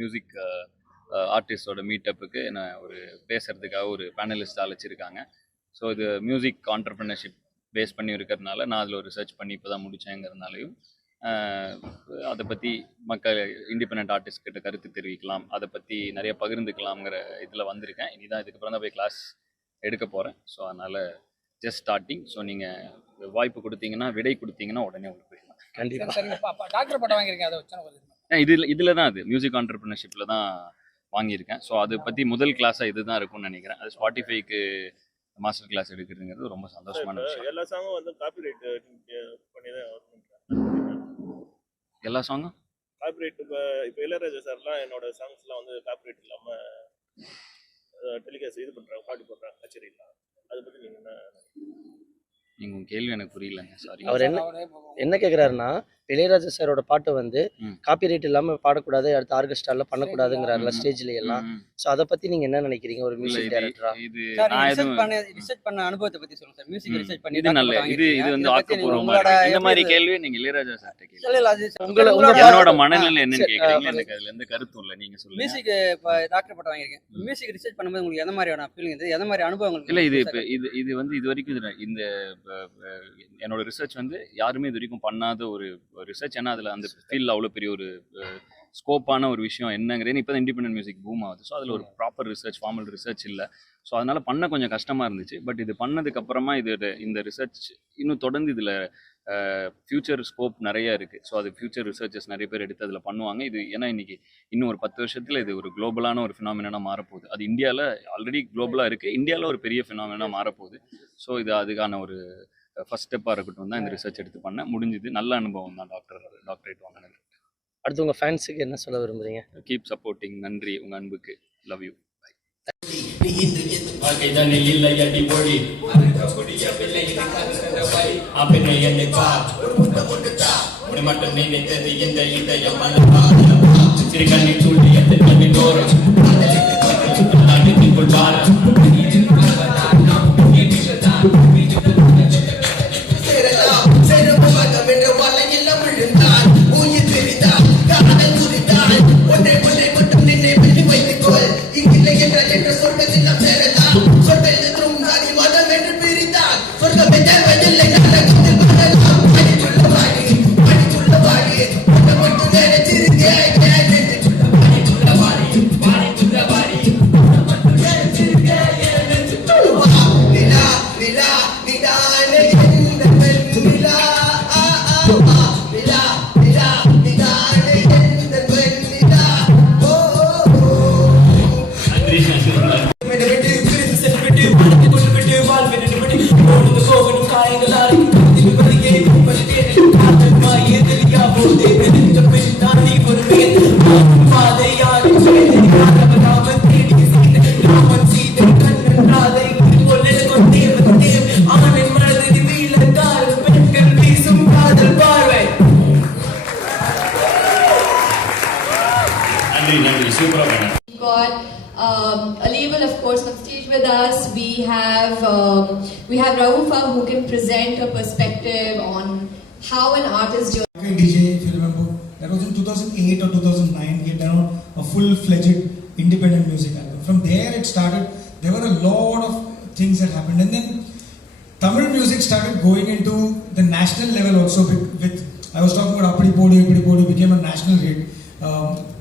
Music ஆர்டிஸ்டோட மீட்டப்புக்கு என்ன ஒரு பேசுகிறதுக்காக ஒரு பேனலிஸ்ட் அழைச்சிருக்காங்க. ஸோ இது மியூசிக் ஆண்டர்ப்ரினர்ஷிப் பேஸ் பண்ணி இருக்கிறதுனால நான் அதில் ஒரு ரிசர்ச் பண்ணி இப்போ தான் முடித்தேங்கிறதுனாலையும் அதை பற்றி மக்கள் இண்டிபெண்ட் ஆர்டிஸ்ட் கிட்ட கருத்து தெரிவிக்கலாம், அதை பற்றி நிறைய பகிர்ந்துக்கலாம்ங்கிற இதில் வந்திருக்கேன். இனிதான் இதுக்கப்புறம் தான் போய் கிளாஸ் எடுக்க போகிறேன். ஸோ அதனால் ஜஸ்ட் ஸ்டார்டிங். ஸோ நீங்கள் வாய்ப்பு கொடுத்தீங்கன்னா, விடை கொடுத்தீங்கன்னா உடனே உங்களுக்கு போயிடலாம். கண்டிப்பாக. டாக்டர் பட்டம் வாங்கியிருக்கேன், அதை வச்சு இதில் தான் அது மியூசிக் ஆண்டர்ப்ரினர்ஷிப்பில் தான் வாங்கியிருக்கேன். ஸோ அதை பற்றி முதல் கிளாஸாக இது தான் இருக்கும்னு நினைக்கிறேன். அது ஸ்பாட்டிஃபைக்கு மாஸ்டர் கிளாஸ் எடுக்கிறதுங்கிறது ரொம்ப சந்தோஷமான விஷயம். எல்லா சாங்கும் வந்து காப்பிரைட் பண்ணி தான் எல்லா சாங்கும் காப்பிரைட். இப்போ இளையராஜா சார்லாம் என்னோட சாங்ஸ்லாம் வந்து காப்பிரைட் இல்லாமல் டெலிகாஸ்ட் இது பண்ணுறாங்க, பாட்டு போடுறாங்க கச்சேரிலாம். அதை பற்றி நீங்கள் என்ன? உங்க கேள்வி எனக்கு புரியலங்க, சாரி. அவர் என்ன கேட்குறாருன்னா, இளையராஜா சாரோட பாட்டு வந்து காப்பிரைட் இல்லாம பாடக்கூடாது, அடுத்த ஆர்கெஸ்ட்ரால பண்ணக்கூடாதுங்கிறாருல ஸ்டேஜ்ல எல்லாம். சோ அத பத்தி நீங்க என்ன நினைக்கிறீங்க ஒரு மியூசிக் டைரக்டரா? இது ரிசர்ச் பண்ண அனுபவத்தை பத்தி சொல்லுங்க சார். மியூசிக் ரிசர்ச் பண்ணி இது நல்ல இது வந்து ஆக்கப்பூர்வமா இந்த மாதிரி கேள்வி நீங்க இளையராஜா சார்ட்ட கேளுங்க. உங்களோட மனநிலை என்னன்னு கேக்குறீங்க, எனக்கு அதுல எந்த கருத்தும் இல்ல, நீங்க சொல்லுங்க. மியூசிக் டாக்டர் பட்டம் வாங்கிருக்கேன். மியூசிக் ரிசர்ச் பண்ணும்போது உங்களுக்கு எந்த மாதிரியான ஃபீலிங் இது, எந்த மாதிரி அனுபவங்கள் இல்ல? இது வந்து இது வரைக்கும் இந்த என்னோட ரிசர்ச் வந்து யாருமே இது வரைக்கும் பண்ணாத ஒரு ரிசர்ச். ஏன்னா அதில் அந்த ஃபீல்டில் அவ்வளோ பெரிய ஒரு ஸ்கோப்பான ஒரு விஷயம் என்னங்கிறது இப்போ தான் இண்டிபெண்டன்ட் மியூசிக் பூம் ஆகுது. ஸோ அதில் ஒரு ப்ராப்பர் ரிசர்ச், ஃபார்மல் ரிசர்ச் இல்லை. ஸோ அதனால் பண்ண கொஞ்சம் கஷ்டமாக இருந்துச்சு. பட் இது பண்ணதுக்கப்புறமா இந்த ரிசர்ச் இன்னும் தொடர்ந்து இதில் ஃப்யூச்சர் ஸ்கோப் நிறைய இருக்குது. ஸோ அது ஃப்யூச்சர் ரிசர்ச்சர்ஸ் நிறைய பேர் எடுத்து அதில் பண்ணுவாங்க. இது ஏன்னா இன்றைக்கி இன்னும் ஒரு 10 வருஷத்தில் இது ஒரு குளோபலான ஒரு ஃபினாமினாக மாறப்போகுது. அது இந்தியாவில் ஆல்ரெடி குளோபலாக இருக்குது, இந்தியாவில் ஒரு பெரிய ஃபினாமினாக மாறப்போகுது. ஸோ இது அதுக்கான ஒரு ஃபர்ஸ்ட் ஸ்டெப்பாக இருக்கட்டும் தான் இந்த ரிசர்ச் எடுத்து பண்ண முடிஞ்சுது. நல்ல அனுபவம் தான் டாக்டரேட் வாங்கினது. அடுத்து உங்கள் ஃபேன்ஸுக்கு என்ன சொல்ல விரும்புறீங்க? Keep supporting. நன்றி உங்கள் அன்புக்கு. Love you. Got a label, of course, on stage with us. We have Raufa, who can present a perspective on how an artist journey. DJ, if you remember, that was in 2008 or 2009. He had done a full-fledged independent music album. From there, it started. There were a lot of things that happened, and then Tamil music started going into the national level also. With I was talking about Appadi Podi became a national hit.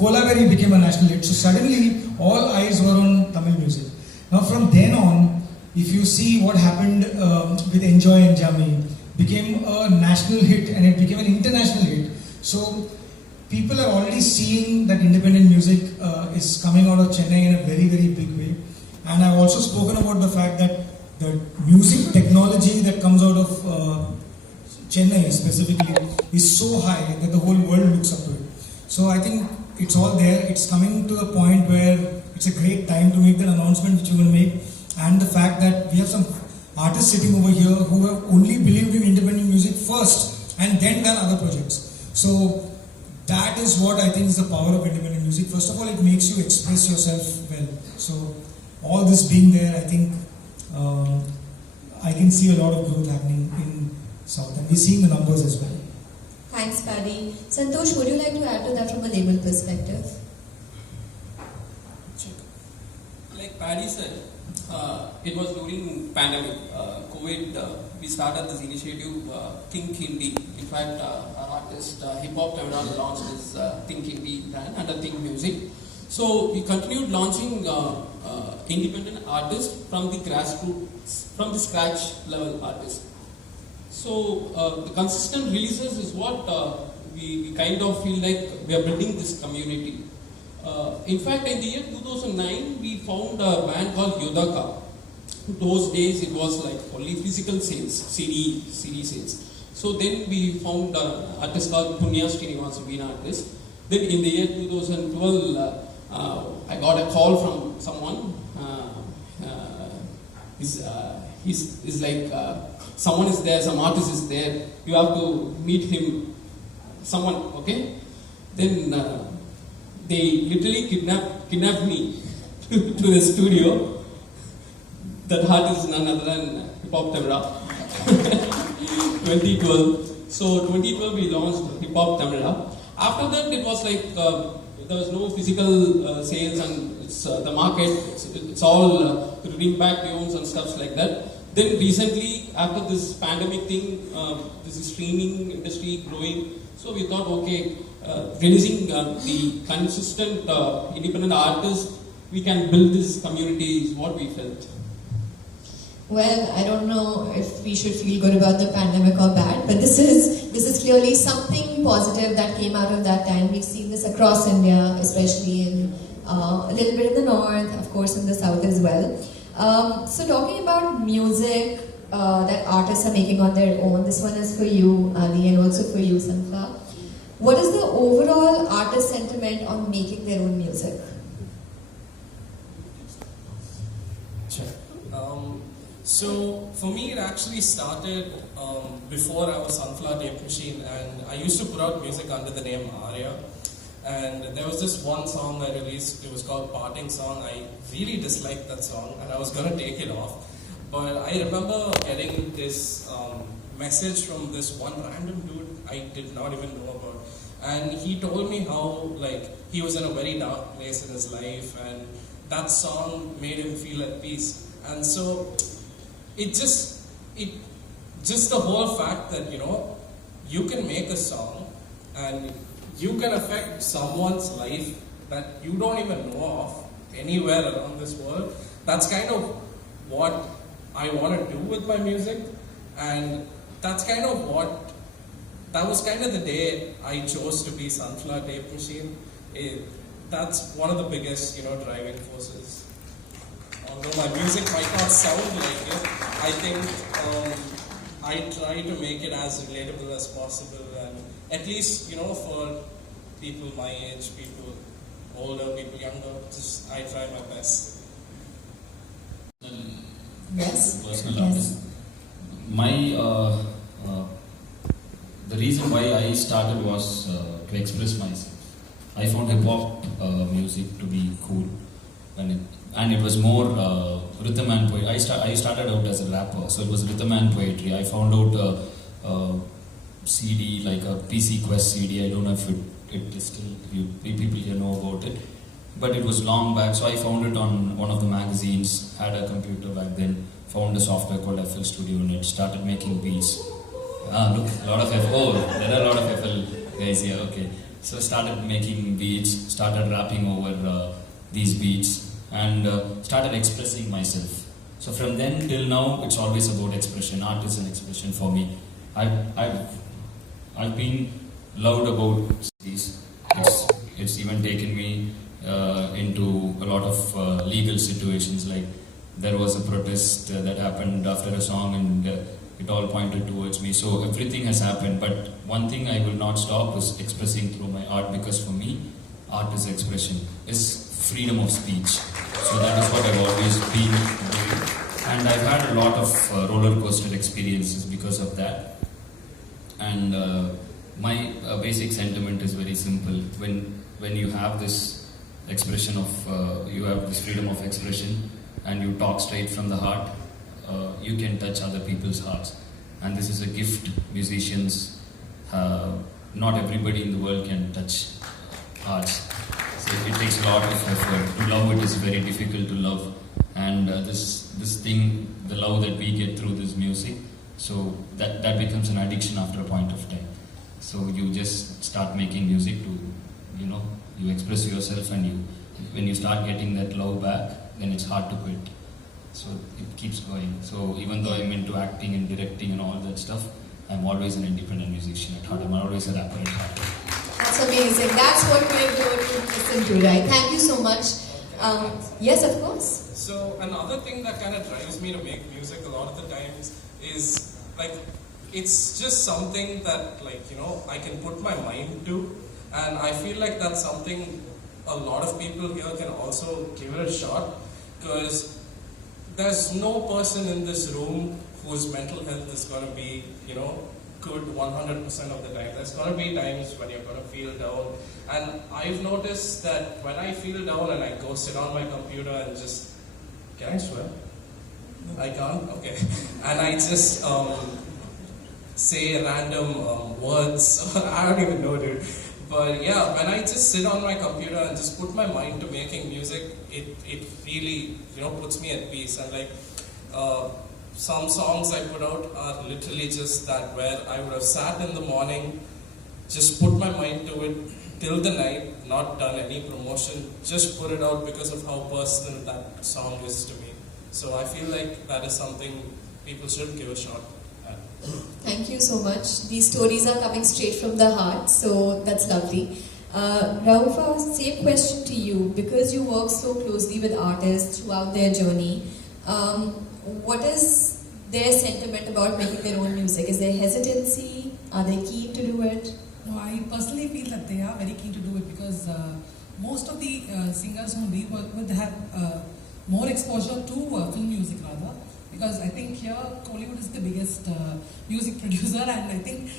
Kolaveri became a national hit. So suddenly all eyes were on Tamil music. Now from then on, if you see what happened with Enjoy and Jami, became a national hit and it became an international hit. So people are already seeing that independent music is coming out of Chennai in a very, very big way. And I've also spoken about the fact that the music technology that comes out of Chennai specifically is so high that the whole world looks up to it. So I think it's all there. It's coming to the point where it's a great time to make that announcement which you're going to make. And the fact that we have some artists sitting over here who have only believed in independent music first and then done other projects. So that is what I think is the power of independent music. First of all, it makes you express yourself well. So all this being there, I think I can see a lot of growth happening in South, and we're seeing the numbers as well. Thanks, Paddy. Santosh, would you like to add to that from a label perspective? Paddy said, it was during pandemic, COVID. We started this initiative, Think Indie. In fact, our artist Hip Hop Tamra launched this Think Indie brand under Think Music. So we continued launching independent artists from the grassroots, from the scratch level artists. So the consistent releases is what we kind of feel like we are building this community. In fact, in the year 2009, we found a band called Yodaka. Those days, it was like only physical sales, CD sales. So then we found an artist called Punya Srinivas, being an artist. Then in the year 2012, I got a call from someone. He's like, someone is there, some artist is there. You have to meet him. Someone, okay? Then they literally kidnapped me to the studio. That artist is none other than Hip Hop Tamra. 2012. So 2012 we launched Hip Hop Tamra. After that it was like there was no physical sales and it's the market. It's all reading back loans and stuff like that. Then recently, after this pandemic thing, this is streaming industry growing. So we thought, okay, releasing the consistent independent artists, we can build this community is what we felt. Well, I don't know if we should feel good about the pandemic or bad, but this is clearly something positive that came out of that time. We've seen this across India, especially in a little bit in the north, of course in the south as well. So talking about music that artists are making on their own, this one is for you, Ali, and also for you, Sanfa. What is the overall artist sentiment on making their own music? Sure. So for me, it actually started before I was Sunflower Tape Machine, and I used to put out music under the name Arya. And there was this one song I released, it was called Parting Song. I really disliked that song and I was going to take it off. But I remember getting this message from this one random dude I did not even know about. And he told me how like he was in a very dark place in his life and that song made him feel at peace. And so it just the whole fact that, you know, you can make a song and you can affect someone's life that you don't even know of anywhere around this world. That's kind of what I want to do with my music, and that was kind of the day I chose to be Sunflower Tape Machine. That's one of the biggest, you know, driving forces. Although my music might not sound like it, I think I try to make it as relatable as possible, and at least, you know, for people my age, people older, people younger, just I try my best. Yes. Personal Yes. artist. The reason why I started was to express myself. I found hip hop music to be cool, and it was more rhythm and poetry. I started out as a rapper, so it was rhythm and poetry. I found out CD, like a PC Quest CD. I don't know if it is still, people here know about it, but it was long back, so I found it on one of the magazines, had a computer back then, found a software called FL Studio and it started making beats. Look, a lot of FL, there are a lot of FL guys here, okay. So started making beats, started rapping over these beats, and started expressing myself. So from then till now, it's always about expression. Art is an expression for me. I've been loud about these. It's even taken me into a lot of legal situations. Like there was a protest that happened after a song, and it all pointed towards me. So everything has happened, but one thing I will not stop is expressing through my art, because for me, art is expression, is freedom of speech. So that is what I've always been doing, and I've had a lot of roller coaster experiences because of that. And my basic sentiment is very simple. When you have this expression of, you have this freedom of expression, and you talk straight from the heart, you can touch other people's hearts. And this is a gift musicians, not everybody in the world can touch hearts. So it takes a lot of effort. To love it is very difficult to love, and this thing, the love that we get through this music, so that becomes an addiction after a point of time. So you just start making music to, you express yourself, and when you start getting that love back, then it's hard to quit. So it keeps going. So even though I'm into acting and directing and all that stuff, I'm always an independent musician at heart. I'm always a rapper at heart. That's amazing. That's what we're going to listen to, right? Thank you so much. Yes, of course. So another thing that kind of drives me to make music a lot of the times is like, it's just something that I can put my mind to, and I feel like that's something a lot of people here can also give it a shot, because there's no person in this room whose mental health is going to be, good 100% of the time. There's going to be times when you're going to feel down, and I've noticed that when I feel down and I go sit on my computer and just, can I swear? I can't? Okay. And I just say random words, I don't even know, dude. But yeah, when I just sit on my computer and just put my mind to making music, it really, puts me at peace. And like, some songs I put out are literally just that, where I would have sat in the morning, just put my mind to it till the night, not done any promotion, just put it out because of how personal that song is to me. So I feel like that is something people should give a shot at. Thank you so much. These stories are coming straight from the heart, so that's lovely. Raufa, same question to you. Because you work so closely with artists throughout their journey, what is their sentiment about making their own music? Is there hesitancy? Are they keen to do it? No, I personally feel that they are very keen to do it, because most of the singers whom we work with have more exposure to film music rather. Because I think here Kollywood is the biggest music producer, and I think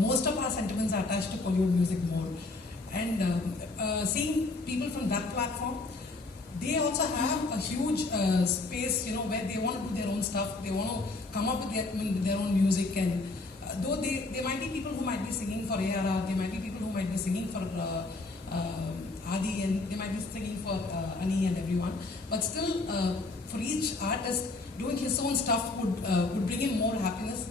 most of our sentiments are attached to Kollywood music more. And seeing people from that platform, they also have a huge space, where they want to do their own stuff. They want to come up with their own music, and though there might be people who might be singing for ARR, there might be people who might be singing for Adi, and they might be singing for Ani and everyone. But still, for each artist, doing his own stuff would bring him more happiness.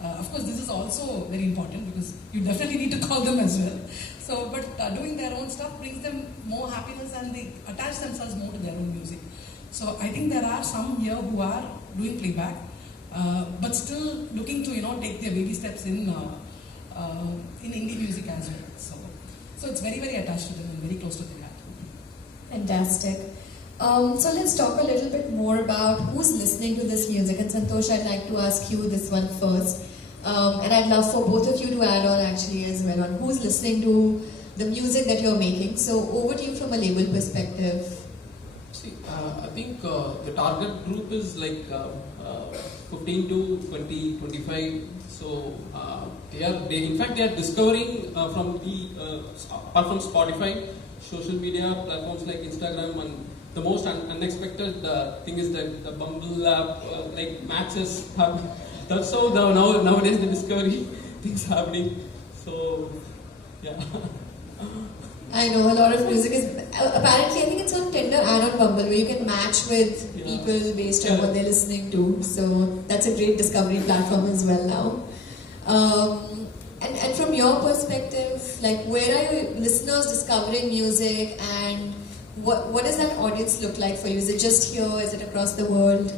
Of course, this is also very important, because you definitely need to call them as well. So, but doing their own stuff brings them more happiness, and they attach themselves more to their own music. So I think there are some here who are doing playback, but still looking to take their baby steps in indie music as well. So it's very, very attached to them and very close to their heart. Fantastic. So let's talk a little bit more about who's listening to this music. And Santosh, I'd like to ask you this one first. And I'd love for both of you to add on actually as well on who's listening to the music that you're making. So over to you from a label perspective. See, I think the target group is like 15 to 20, 25. So in fact they are discovering from apart from Spotify, social media platforms like Instagram, and the most unexpected thing is that the Bumble app, like matches have. That's how nowadays the discovery things happening. So yeah. I know a lot of music is apparently, I think it's on Tinder and on Bumble, where you can match with people based on what they're listening to. So that's a great discovery platform as well now. And from your perspective, like, where are your listeners discovering music, and what does that audience look like for you? Is it just here? Is it across the world?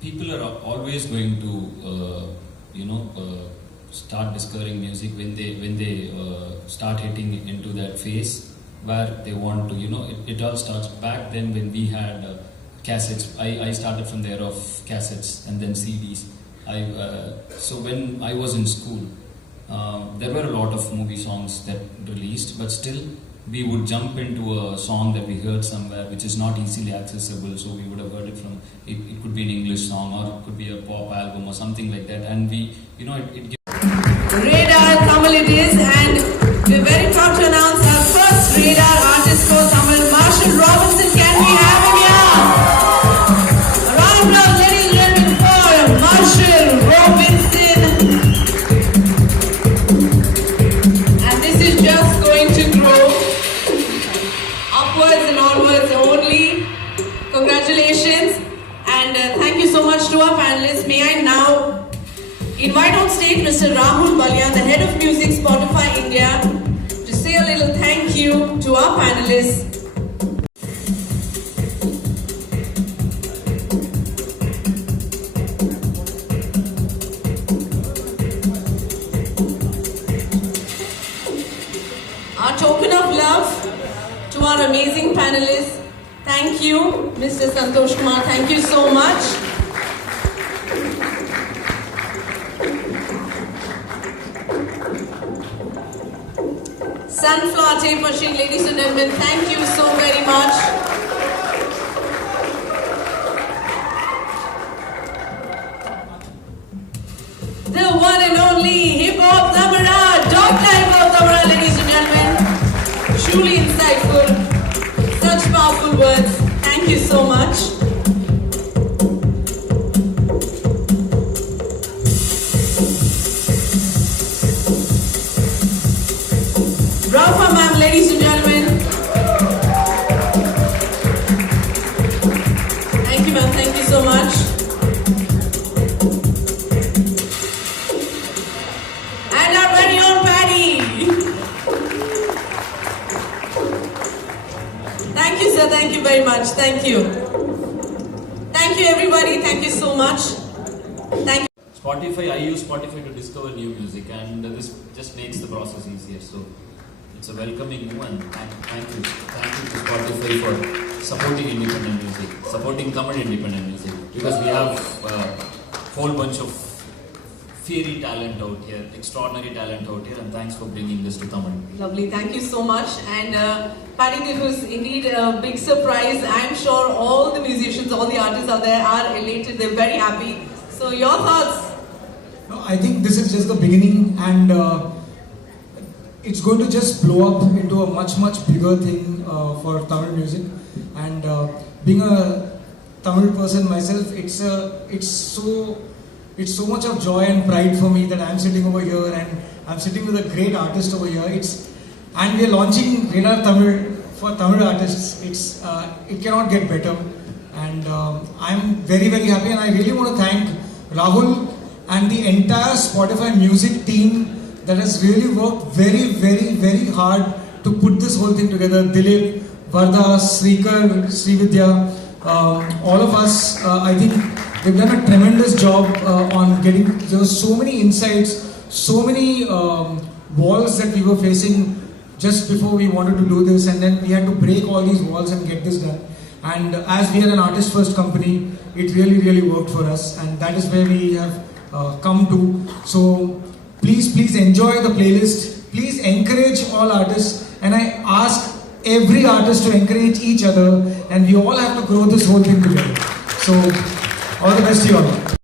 People are always going to, start discovering music when they start hitting into that phase where they want to, it all starts back then when we had cassettes. I started from there of cassettes and then CDs. So when I was in school, there were a lot of movie songs that released, but still we would jump into a song that we heard somewhere which is not easily accessible, so we would have heard it from, it could be an English song or it could be a pop album or something like that, and we, it Radar Tamil it is, and we're very proud to announce our first Radar artist for Tamil, Marshall Robinson. Can we have him here? A round of applause, ladies and gentlemen, for Marshall Robinson. And this is just going to grow. Congratulations and thank you so much to our panelists. May I now invite on stage Mr. Rahul Balya, the head of music, Spotify India, to say a little thank you to our panelists. Our token of love to our amazing panelists. Thank you, Mr. Santosh Kumar. Thank you so much. Sunflower Tape Machine, ladies and gentlemen, thank you so very much. The one and only Hip Hop Tamara, Dr. Hip Hop Tamara, ladies and gentlemen. Truly insightful. Such powerful words. Thank you so much. Rafa ma'am, ladies and gentlemen. Thank you ma'am, thank you so much. And our very own Patty. Thank you sir, thank you very much, thank you. Thank you everybody, thank you so much. Thank you. Spotify, I use Spotify to discover new music, and this just makes the process easier. So it's a welcoming move, and thank you to Spotify for supporting independent music, supporting Tamil independent music, because we have a whole bunch of fiery talent out here, extraordinary talent out here, and thanks for bringing this to Tamil. Lovely, thank you so much. And Patty, this was indeed a big surprise. I'm sure all the musicians, all the artists out there are elated, they're very happy. So your thoughts? No, I think this is just the beginning, and it's going to just blow up into a much bigger thing for Tamil music. And being a Tamil person myself, it's so much of joy and pride for me that I'm sitting over here and I'm sitting with a great artist over here. And we're launching Radar Tamil for Tamil artists. It cannot get better, and I'm very happy, and I really want to thank Rahul and the entire Spotify music team that has really worked very hard to put this whole thing together. Dilip, Varda, Srikar, Srividya, all of us, I think they've done a tremendous job on getting, there were so many insights, so many walls that we were facing just before we wanted to do this, and then we had to break all these walls and get this done. And as we are an artist first company, it really worked for us, and that is where we have come to. So please enjoy the playlist, please encourage all artists, and I ask every artist to encourage each other, and we all have to grow this whole thing together. So all the best to you all.